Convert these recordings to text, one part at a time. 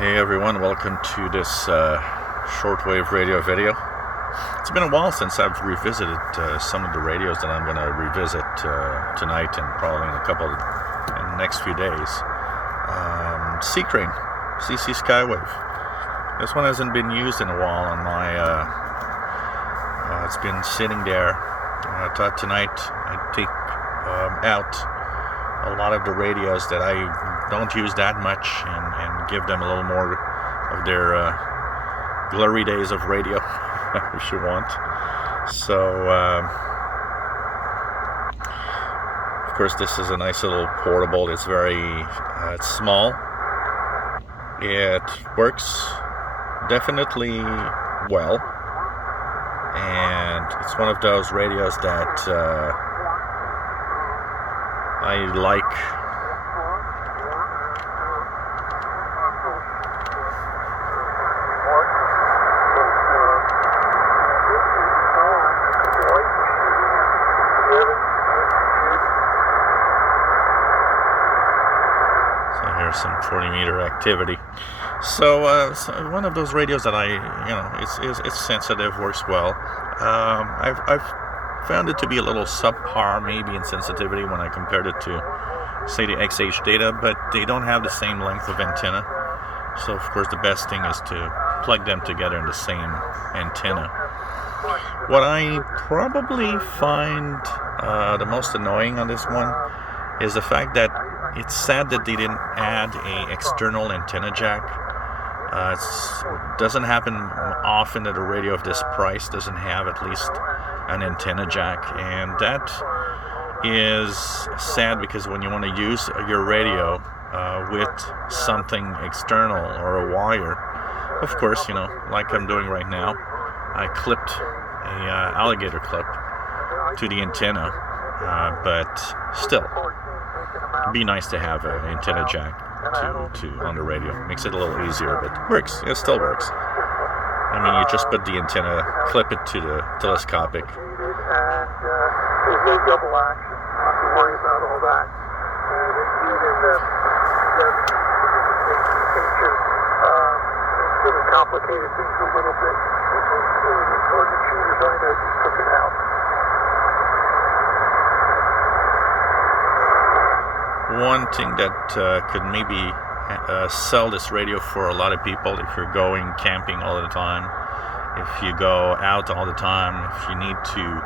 Hey everyone, welcome to this shortwave radio video. It's been a while since I've revisited some of the radios that I'm going to revisit tonight and probably in the next few days. C-Crane, CC Skywave. This one hasn't been used in a while on my, it's been sitting there. I thought tonight I'd take out a lot of the radios that I don't use that much and give them a little more of their glory days of radio, if you want. So, of course, this is a nice little portable. It's it's small. It works definitely well, and it's one of those radios that I like. So here's some 40-meter activity. So one of those radios that it's sensitive, works well. I've found it to be a little subpar maybe in sensitivity when I compared it to, say, the XH data, but they don't have the same length of antenna. So of course the best thing is to plug them together in the same antenna. What I probably find the most annoying on this one is the fact that it's sad that they didn't add a external antenna jack. It doesn't happen often that a radio of this price doesn't have at least an antenna jack, and that is sad because when you want to use your radio with something external or a wire, of course, like I'm doing right now, I clipped a alligator clip to the antenna, but still, it'd be nice to have an antenna jack to on the radio. Makes it a little easier, but works. It still works. I mean, you just put the antenna, clip it to the telescopic. And there's no double action. Not to worry about all that. And even the feature sort of complicated things a little bit. Or the cheaters I know just took it out. One thing that could maybe sell this radio for a lot of people if you're going camping all the time, if you go out all the time, if you need to,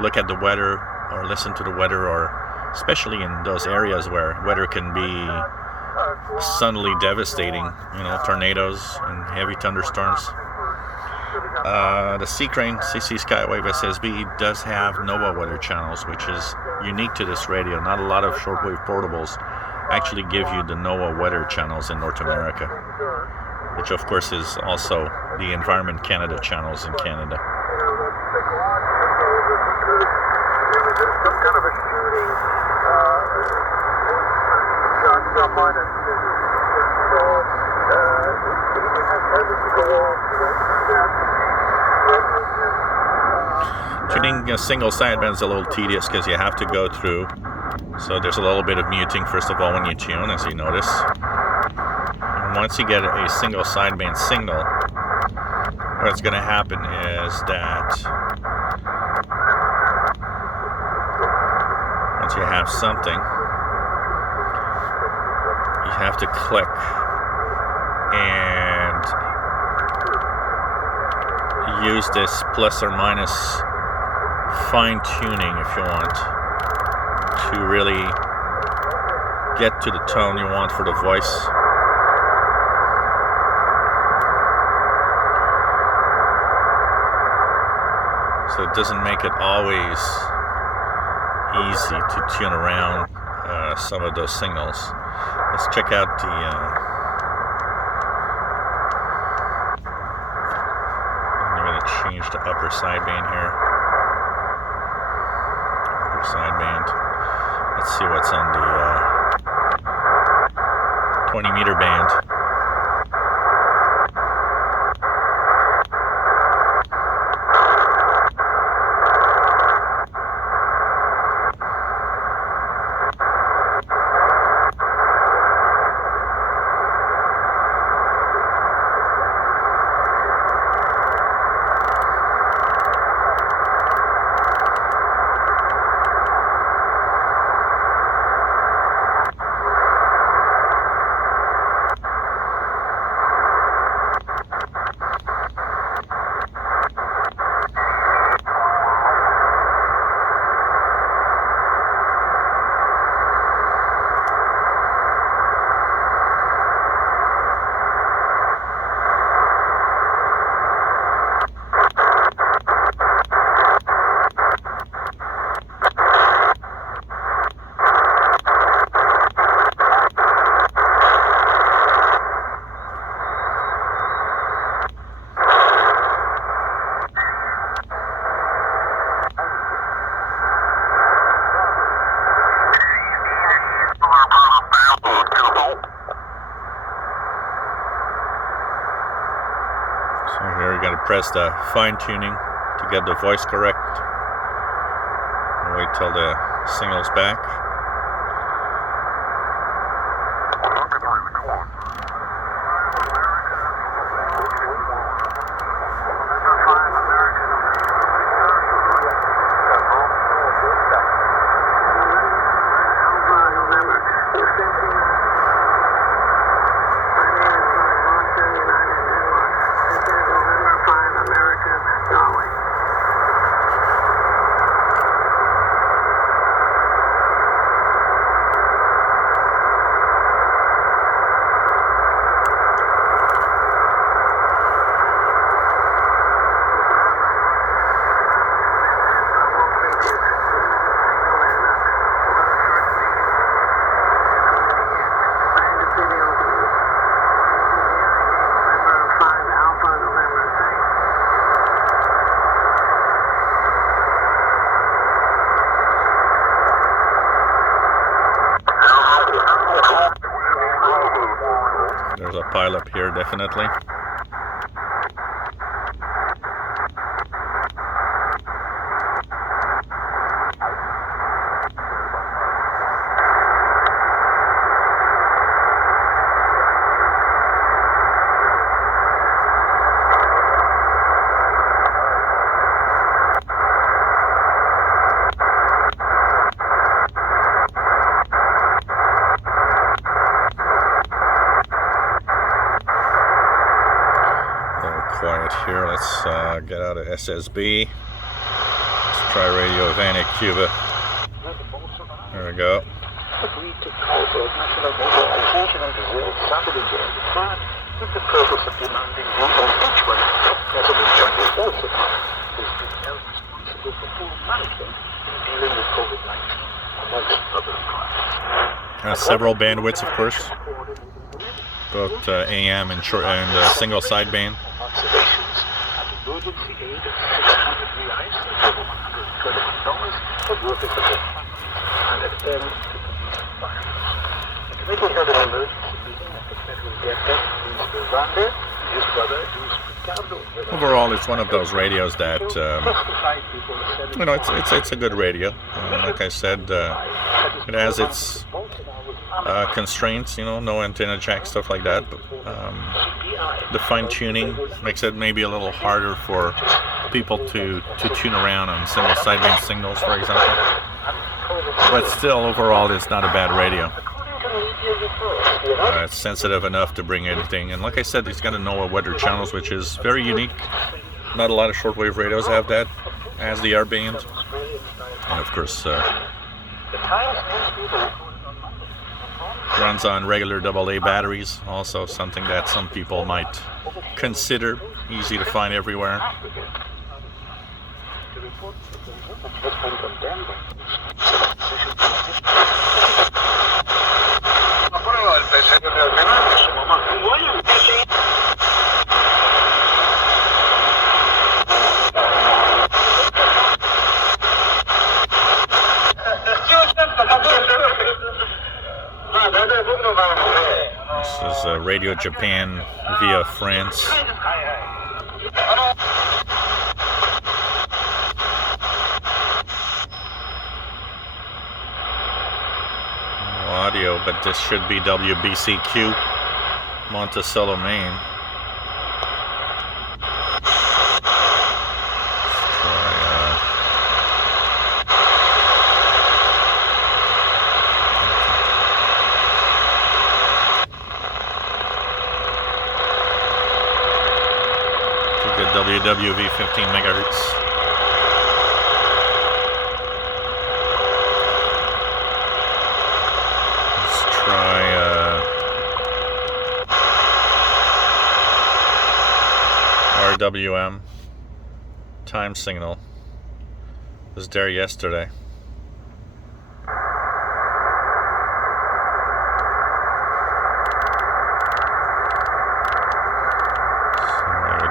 look at the weather or listen to the weather, or especially in those areas where weather can be suddenly devastating, tornadoes and heavy thunderstorms. The C-Crane CC Skywave SSB does have NOAA weather channels, which is unique to this radio. Not a lot of shortwave portables actually give you the NOAA weather channels in North America, which of course is also the Environment Canada channels in Canada. Some kind of a shooting shot someone and Tuning a single sideband is a little tedious because you have to go through. So there's a little bit of muting first of all when you tune, as you notice. And once you get a single sideband signal, what's going to happen is that once you have something, you have to click and use this plus or minus fine tuning, if you want, to really get to the tone you want for the voice. So it doesn't make it always easy to tune around some of those signals. Let's check out the I'm going to change the upper sideband here. Upper sideband. Let's see what's on the 20-meter band. going to press the fine tuning to get the voice correct. Wait till the signal's back. There's a pile up here, definitely. Quiet here. Let's get out of SSB. Let's try Radio Havana, Cuba. There we go. Agreed to call for a national mobilization of Brazil Saturday during the plan with the purpose of demanding the impeachment of President Jair Bolsonaro, who has been held responsible for poor management in dealing with COVID-19, amongst other crimes. Several bandwidths, of course. Both AM and short and single sideband. Observations and emergency aid of 600 reais, that's over $121, for workers of the and an end to police violence. The committee held an emergency meeting at the federal director, Mr. Vander, and his brother, Luis Ricardo. Overall, it's one of those radios that you know, it's a good radio. Like I said, it has its constraints, you know, no antenna jack, stuff like that. But the fine tuning makes it maybe a little harder for people to tune around on single sideband signals, for example. But still, overall, it's not a bad radio. It's sensitive enough to bring anything. And like I said, it's got a NOAA weather channels, which is very unique. Not a lot of shortwave radios have that, as the R band. And of course, runs on regular AA batteries, also something that some people might consider easy to find everywhere. This is Radio Japan via France. No audio, but this should be WBCQ, Monticello, Maine. WWV 15 megahertz. Let's try RWM time signal. Was there yesterday.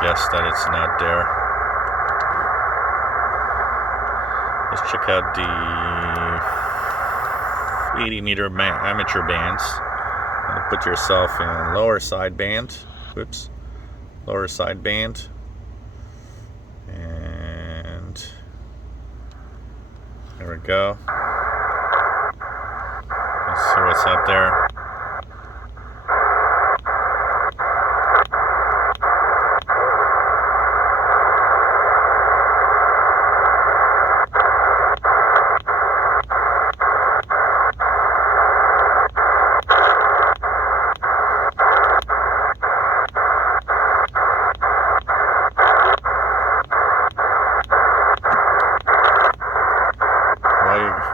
Guess that it's not there. Let's check out the 80 meter amateur bands. Put yourself in lower sideband. Whoops. Lower sideband. There we go. Let's see what's out there.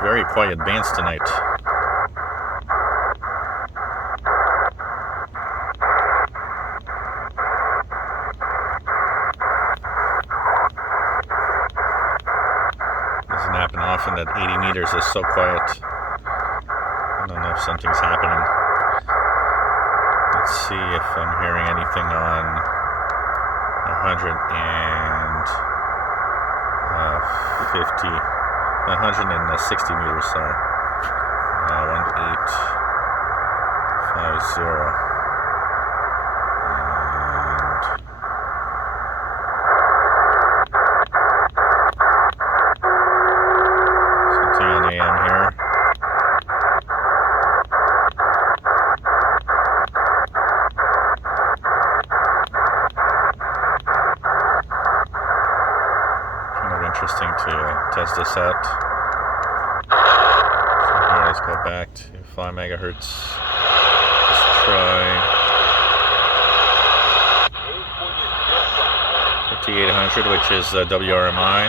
Very quiet bands tonight. Doesn't happen often that 80 meters is so quiet. I don't know if something's happening. Let's see if I'm hearing anything on 150. 160 meters, sorry. 1850. And something on AM here. Kind of interesting to test this out. Let's go back to 5 megahertz. Let's try 5800, which is WRMI.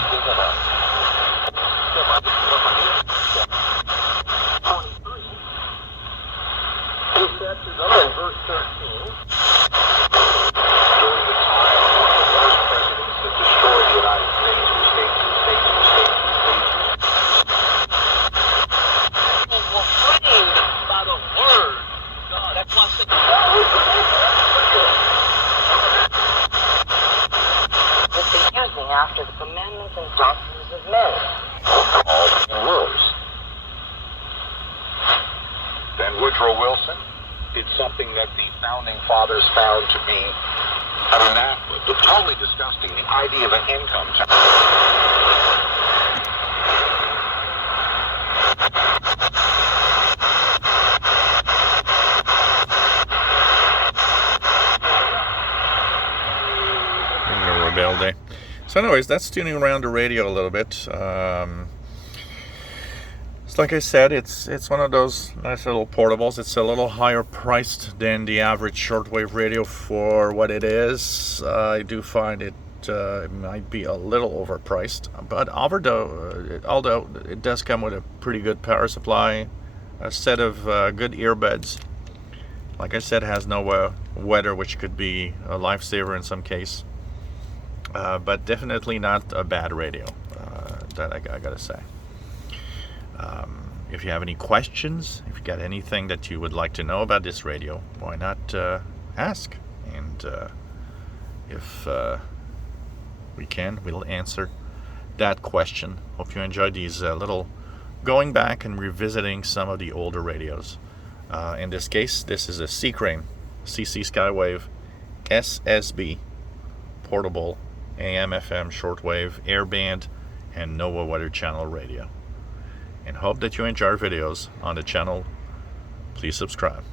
After the commandments and doctrines of men, all rules. Then Woodrow Wilson did something that the founding fathers found to be an anathema, totally disgusting, the idea of an income tax. Day. So anyways, that's tuning around the radio a little bit. It's like I said, it's one of those nice little portables. It's a little higher priced than the average shortwave radio for what it is. I do find it might be a little overpriced, but although it does come with a pretty good power supply, a set of good earbuds. Like I said, has no weather, which could be a lifesaver in some case. But definitely not a bad radio, that I gotta say. If you have any questions, if you got anything that you would like to know about this radio, why not ask? And if we'll answer that question. Hope you enjoyed these little going back and revisiting some of the older radios. In this case, this is a C-Crane CC Skywave SSB portable AM, FM, shortwave, airband, and NOAA Weather Channel radio. And hope that you enjoy our videos on the channel. Please subscribe.